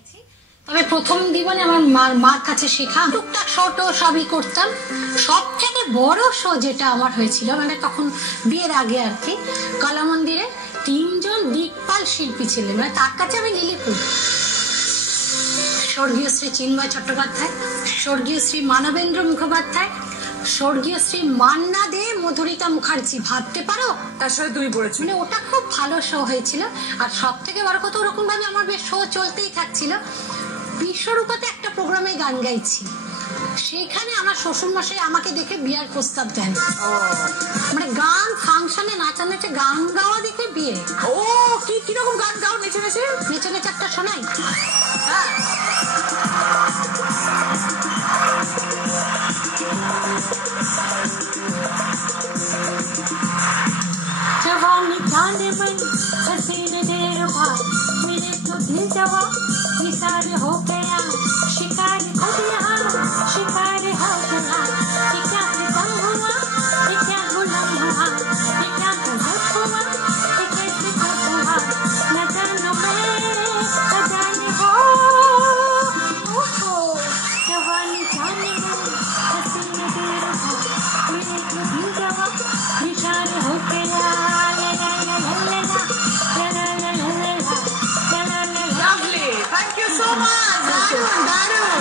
গাইছি। তবে প্রথম জীবনে আমার মার কাছে শেখা টুকটাক শো টো সবই করতাম। সব থেকে বড় শো যেটা আমার হয়েছিল, মানে তখন বিয়ের আগে আর কি, কলা মন্দিরে 3 জন দিকপাল শিল্পী ছিলেন, মানে তার কাছে আমি লিলিপুট। স্বর্গীয় শ্রী চিন্ময় চট্টোপাধ্যায়, স্বর্গীয় শ্রী মানবেন্দ্র মুখোপাধ্যায়, স্বর্গীয় শ্রী মান্না দে, মধুরিতা মুখার্জি। ভাবতে পারো তার সাথে তুমি পড়েছো। মানে ওটা খুব ভালো শো হয়েছিল। আর সব থেকে বড় কথা, ওরকম ভাবে আমার বেশ শো চলতেই থাকছিল। বিশ্বরূপাতে একটা প্রোগ্রামে গান গাইছি, সেখানে আমার শ্বশুরমশাই আমাকে দেখে বিয়ার প্রস্তাব দেন। মানে গান ফাংশনে নাচা নেচে গান গাওয়া দেখে বিয়ে। ও কি কিরকম গান গাও? নেচে নেচে নেচে নেচে একটা শোনাই। হ্যাঁ जवानी जाने मन हसीने देर बाद मेरे तो दिल जवा निसार हो गया, शिकार खुद यहाँ शिकार हो गया। ये क्या सितम हुआ, ये क्या गुलाम हुआ, ये क्या गजब हुआ, ये कैसे कब हुआ, न जानो मैं न जाने हो। जवानी जाने मन हसीने देर बाद मेरे तो दिल जवा निसार हो गया। lovely, thank you so much. দারুণ দারুণ।